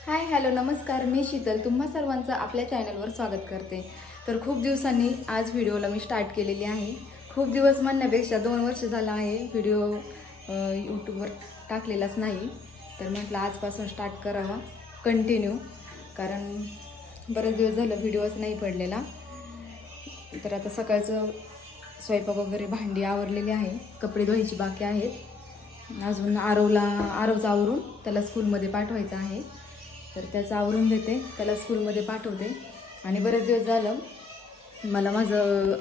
Hi hello नमस्कार, मी शीतल तुम्हा सर्वांचं आपल्या चॅनलवर स्वागत करते। तर खूप दिवसांनी आज व्हिडिओला मी स्टार्ट केलेली आहे। खूप दिवस म्हणण्यापेक्षा 2 वर्ष झालं आहे व्हिडिओ यूट्यूबवर टाकलेलाच नाही। तर म्हटलं आजपासून स्टार्ट करावा कंटिन्यू, कारण बरेच दिवस झालं व्हिडिओच नाही पडलेला। तर आता सकाळचं स्वयंपाक वगैरे भांडी आवरलेली आहे, कपडे धुवायची बाकी आहेत। अजून आरवचं आवरून त्याला स्कूलमध्ये पाठवायचं आहे। तर त्याचं आवरून देते, त्याला स्कूलमध्ये पाठवते। आणि बरेच दिवस झालं मला माझं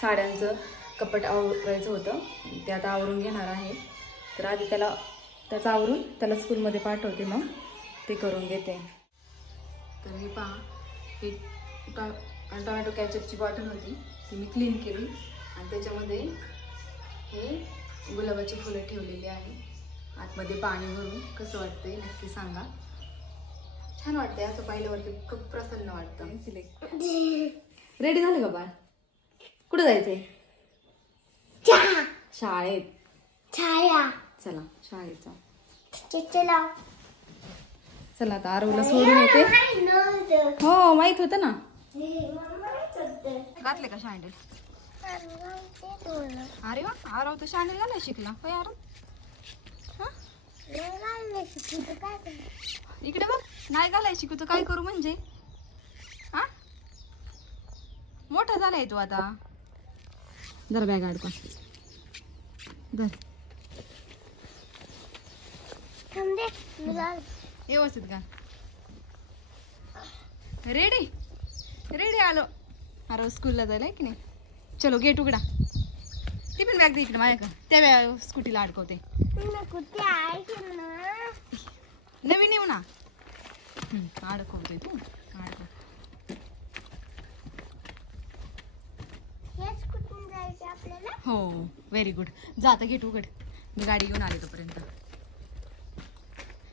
साड्यांचं कपाट आवरायचं होतं, ते आता आवरून घेणार आहे। तर आधी त्याचं आवरून त्याला स्कूलमध्ये पाठवते, मग ते करून घेते। तर हे पहा, हे टोमॅटो कॅचअपची बॉटल होती, ती मी क्लीन केली आणि त्याच्यामध्ये हे गुलाबाची फुलं ठेवलेली आहे। आतमध्ये पाणी भरून कसं वाटतंय नक्की सांगा। छान वाटतंय, असं पाहिल्यावरती खूप प्रसन्न वाटतं। रेडी झालं का बाळ? कुठं जायचंय? शाळेत। चला शाळेत जाऊ। चला आता आरवला सोडून येते। हो माहित होतं ना। घातले का शाळेत? अरे वा, आरव तर शाळेत घालाय शिकला होय आरव? इकडे बघ, नाही घालाय शिकू तर काय करू म्हणजे? हा, मोठा झालाय तू आता। जरा बॅग अडका धर, व्यवस्थित का? रेडी रेडी आलो। अरे स्कूलला जायला की नाही? चलो गेट उघडा। ती पण बॅग दे इकडे माझ्याकडे, त्या स्कूटीला अडकवते। नवीन येऊ ना, अडकवतोय तू अडकव। हो व्हेरी गुड, जा आता गेट उघड, मी गाडी घेऊन आले तोपर्यंत।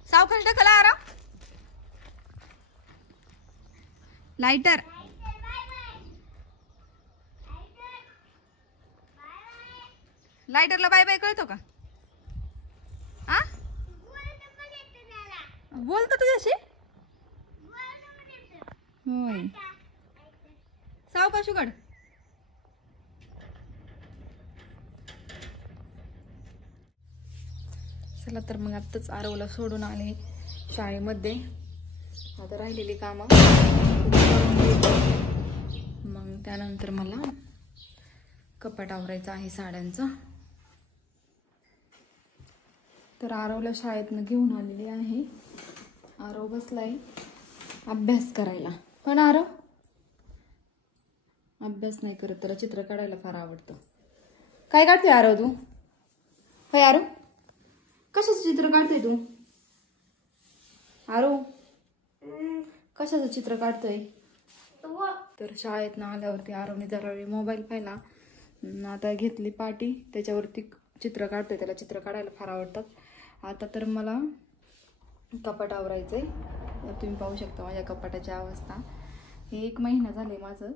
सावकाश ढकल आराम। लाइटर लाइटरला बाय बाय कळतो का? आ बोलतो तुझ्याशी? होय, सावकाश उघड। चला तर मग आत्ताच आरवला सोडून आले शाळेमध्ये। आता राहिलेली कामं मग त्यानंतर मला कपाट आवरायचं आहे साड्यांचं। तर आरवला शाळेतनं घेऊन आलेली आहे। आरव बसलाय अभ्यास करायला, पण आरव अभ्यास नाही करत, त्याला चित्र काढायला फार आवडतं। काय काढतोय आरव तू? होय आरव, कशाचं चित्र काढतोय तू? आरव कशाचं चित्र काढतोय? तर शाळेतनं आल्यावरती आरवने जरा वेळ मोबाईल पाहिला, आता घेतली पाटी, त्याच्यावरती चित्र काढतोय। त्याला चित्र काढायला फार आवडतात। आता तर मला कपाट आवरायचंय। तुम्ही पाहू शकता माझ्या कपाटाची अवस्था। हे 1 महिना झाले माझं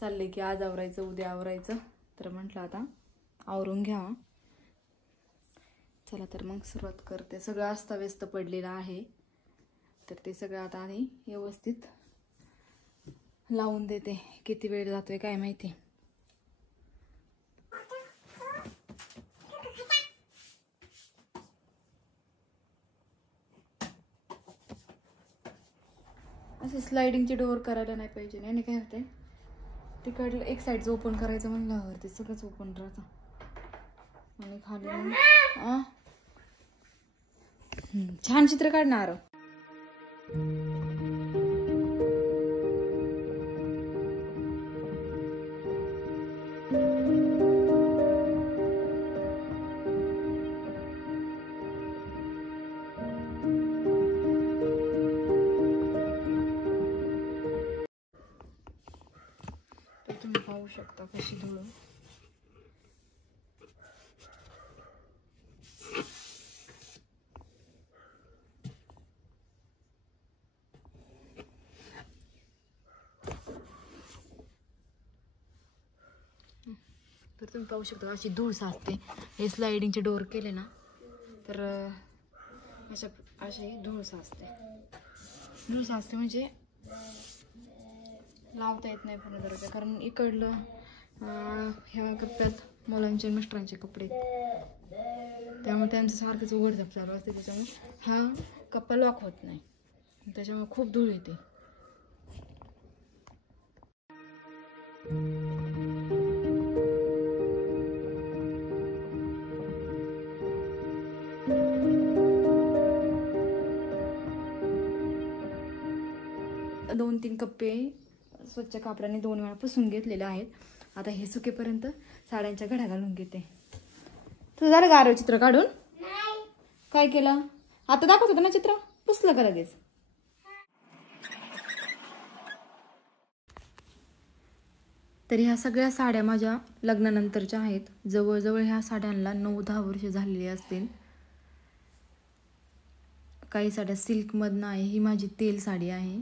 चाललंय की आज आवरायचं उद्या आवरायचं, तर म्हटलं आता आवरून घ्यावा। चला तर मग सुरुवात करते। सगळं अस्ताव्यस्त पडलेलं आहे, तर ते सगळं आता आधी व्यवस्थित लावून देते। किती वेळ जातोय काय माहिती। असे स्लायडिंगचे डोअर करायला नाही पाहिजे, नाही काय होतंय तिकडलं एक साईडचं ओपन करायचं म्हणल्यावर ते सगळंच ओपन राहतं आणि खाली छान चित्र काढणार। तुम्ही पाहू शकता कशी धूळ। तर तुम्ही पाहू शकता अशी धूळ साचते। हे स्लायडिंगचे डोअर केले ना तर अशी धूळ साचते. धूळ साचते म्हणजे लावता येत नाही पूर्ण दरवाजा, कारण इकडलं ह्या कप्प्यात मुलांचे मिस्टरांचे कपडे, त्यामुळे त्यांचं सारखंच उघडझाप चालू असते. त्याच्यामुळे हा कप्पा लॉक होत नाही, त्याच्यामुळे खूप धूळ येते. दोन तीन कप्पे स्वच्छ कापडाने 2 वेळा पुसून घेतलेले आहेत. आता हे सुकेपर्यंत साड्यांच्या घड्या घालून घेते. तुझं झालं गारव चित्र काढून? काय केलं? आता दाखवत होतं ना चित्र, पुसलं का लगेच? तर ह्या सगळ्या साड्या माझ्या लग्नानंतरच्या आहेत. जवळजवळ ह्या साड्यांना 9-10 वर्ष झालेली असतील. काही साड्या सिल्कमधनं आहे, ही माझी तेल साडी आहे.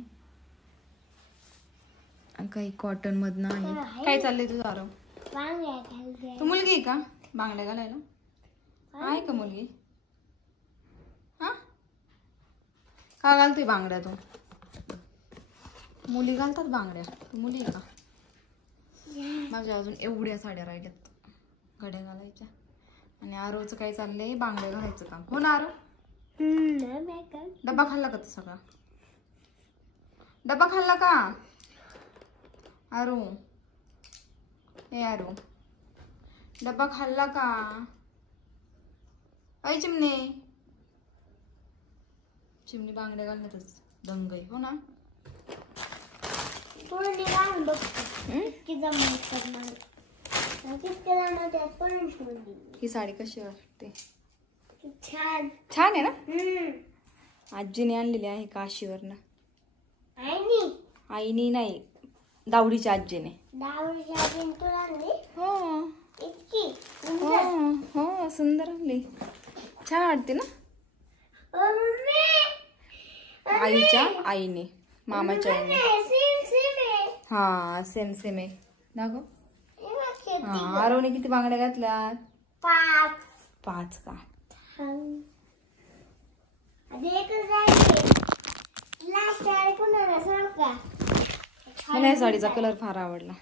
काही कॉटन मधनं आहे. काय चाललंय तुझं आरव? तू मुलगी आहे का बांगड्या घालायला? आहे का मुलगी? हा, का घालतोय बांगड्या तू? मुली घालतात बांगड्या, तू मुली आहे का? माझ्या अजून एवढ्या साड्या राहिल्यात घड्या घालायच्या. आणि आरवचं काय चाललंय? बांगड्या घालायचं काम. हो ना आरव? डब्बा खाल्ला का तू सगळा? डब्बा खाल्ला का आरू? ए आरू, डब्बा खाल्ला का? ऐ चिमणे, चिमणी बांगड्या घालण्यातच दंग आहे. हो ना? ही साडी कशी वाटते? छान छान आहे ना? आजीने आणलेली आहे काशीवरनं. आईनी नाही, दावडीच्या आजीने. हो हो हो, सुंदर आणली. छान वाटते ना? आईच्या आईने, मामाच्या आईने. हा, सेम सेम आहे ना ग? हा, आरवने किती बांगड्या घातल्यात? 5 का? मला या साडीचा कलर फार आवडला.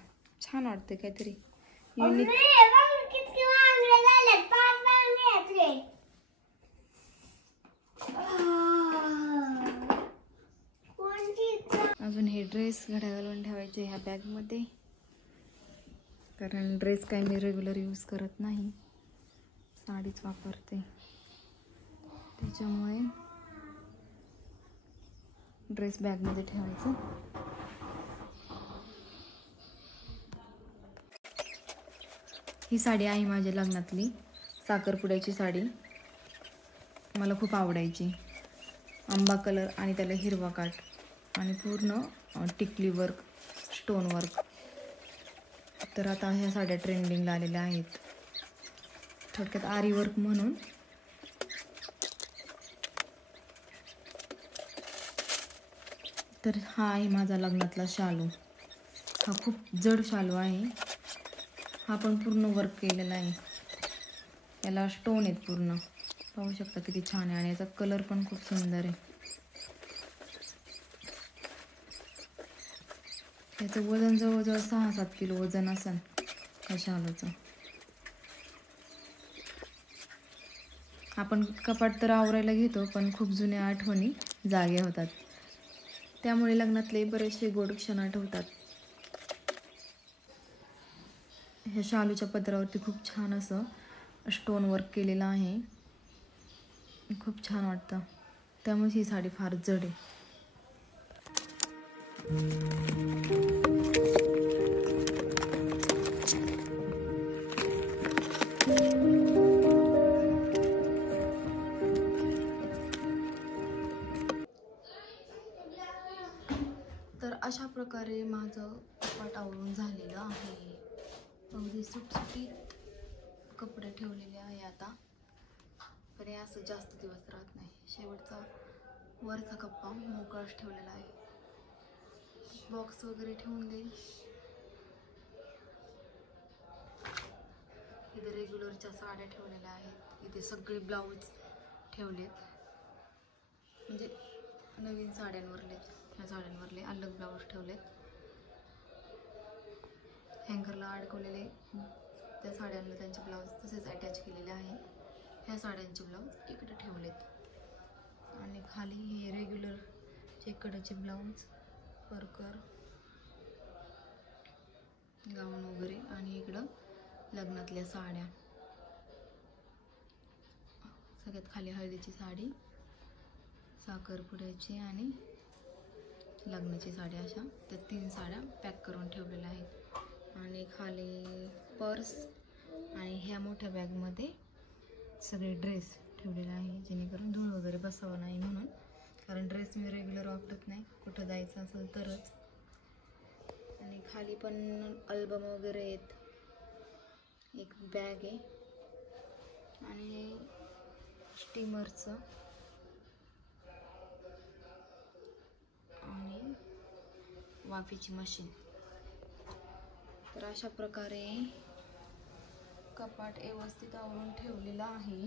छान वाटते, काहीतरी युनिक. अजून हे ड्रेस घड्या घालून ठेवायचे ह्या बॅगमध्ये, कारण ड्रेस काय मी रेग्युलर यूज करत नाही, साडीच वापरते. त्याच्यामुळे ड्रेस बॅगमध्ये ठेवायचं. ही साडी आहे माझ्या लग्नातली, साखरपुड्याची साडी. मला खूप आवडायची. आंबा कलर आणि त्याला हिरवा काठ आणि पूर्ण टिकली वर्क, स्टोन वर्क. तर आता ह्या साड्या ट्रेंडिंगला आलेल्या आहेत. थोडक्यात आरी वर्क म्हणून. तर हा आहे माझा लग्नातला शालू. हा खूप जड शालू आहे. हा पण पूर्ण वर्क केलेला आहे. याला स्टोन आहेत पूर्ण. पाहू शकता किती छान आहे. आणि याचा कलर पण खूप सुंदर आहे. याचं वजन जवळजवळ 6-7 किलो वजन असेल या शालूचं. आपण कपाट तर आवरायला घेतो, पण खूप जुन्या आठवणी जागे होतात. त्यामुळे लग्नातले बरेचसे गोड क्षण आठवतात. ह्या शालूच्या पदरावरती खूप छान असं स्टोन वर्क केलेलं आहे. खूप छान वाटतं. त्यामुळे ही साडी फार जड आहे. तर अशा प्रकारे माझं कपाट आवरून झालेलं आहे. अगदी सुटसुटीत कपडे ठेवलेले आहे आता. पण हे असं जास्त दिवस राहत नाही. शेवटचा वरचा कप्पा मोकळाच ठेवलेला आहे. बॉक्स वगैरे ठेवून देईल. इथे रेग्युलरच्या साड्या ठेवलेल्या आहेत. इथे सगळे ब्लाऊज ठेवलेत. म्हणजे नवीन साड्यांवरले, ह्या साड्यांवरले अलग ब्लाऊज ठेवलेत. हँगरला अडकवलेले त्या साड्यांना त्यांचे ब्लाऊज तसेच अटॅच केलेले आहे. ह्या साड्यांचे ब्लाऊज इकडे ठेवलेत. आणि खाली हे रेग्युलर चेकडाचे ब्लाऊज, परकर, गाऊन वगैरे. आणि इकडं लग्नातल्या साड्या, सगळ्यात खाली हळदीची साडी, साखरपुड्याची आणि लग्नाची साडी, अशा त्या 3 साड्या पॅक करून ठेवलेल्या आहेत. आणि खाली पर्स आणि ह्या मोठ्या बॅगमध्ये सगळे ड्रेस ठेवलेले आहे, जेणेकरून धूळ वगैरे बसावं नाही म्हणून. कारण ड्रेस मी रेग्युलर वापरत नाही, कुठं जायचं असेल तरच. आणि खाली पण अल्बम वगैरे आहेत. एक बॅग आहे आणि स्टीमरचं आणि वाफेची मशीन. तर अशा प्रकारे कपाट व्यवस्थित आवरून ठेवलेलं आहे.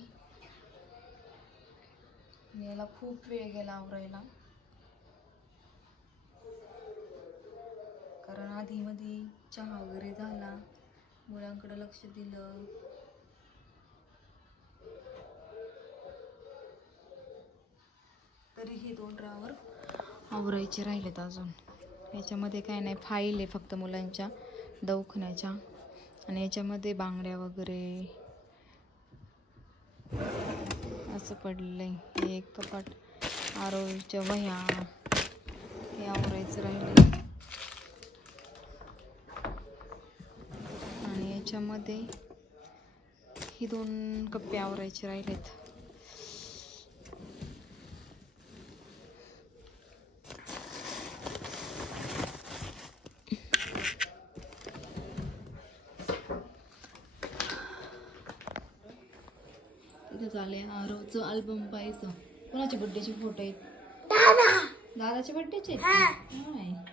याला खूप वेळ गेला आवरायला, कारण आधीमध्ये चहा वगैरे झाला, मुलांकडे लक्ष दिलं. तरी हे 2 ड्रॉवर आवरायचे राहिलेत अजून. याच्यामध्ये काय नाही, फाईल आहे फक्त मुलांच्या दवाखान्याच्या. आणि याच्यामध्ये बांगड्या वगैरे असं पडलं आहे. हे एक कपाट, आरोच्या वह्या, हे आवरायचं राहिले. आणि याच्यामध्ये ही 2 कप्पे आवरायचे राहिलेत. इथं झाले आरोचं अल्बम पाहायचं. कोणाच्या बड्डेचे फोटो आहेत? दादाच्या बड्डेचे आहेत.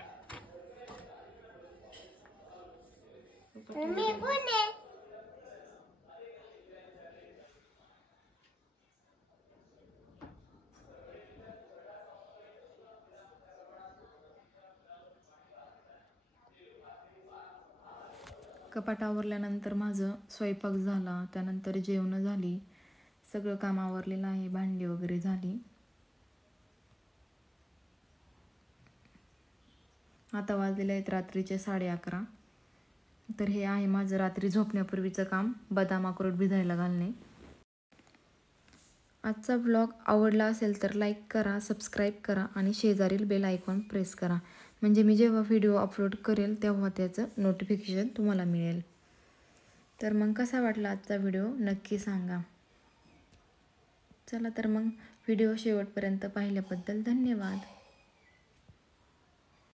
कपाट आवरल्यानंतर माझं स्वयंपाक झाला, त्यानंतर जेवण झाली, सगळं काम आवरलेलं आहे, भांडी वगैरे झाली. आता वाजलेले आहेत रात्रीचे 11:30. तर हे आहे माझं रात्री झोपण्यापूर्वीचं काम, बदाम अक्रोड भिजायला घालणे. आजचा ब्लॉग आवडला असेल तर लाईक करा, सबस्क्राईब करा आणि शेजारील बेल आयकॉन प्रेस करा, म्हणजे मी जेव्हा व्हिडिओ अपलोड करेल तेव्हा त्याचं नोटिफिकेशन तुम्हाला मिळेल. तर मग कसा वाटला आजचा व्हिडिओ नक्की सांगा. चला तर मग व्हिडिओ शेवटपर्यंत पाहिल्याबद्दल धन्यवाद.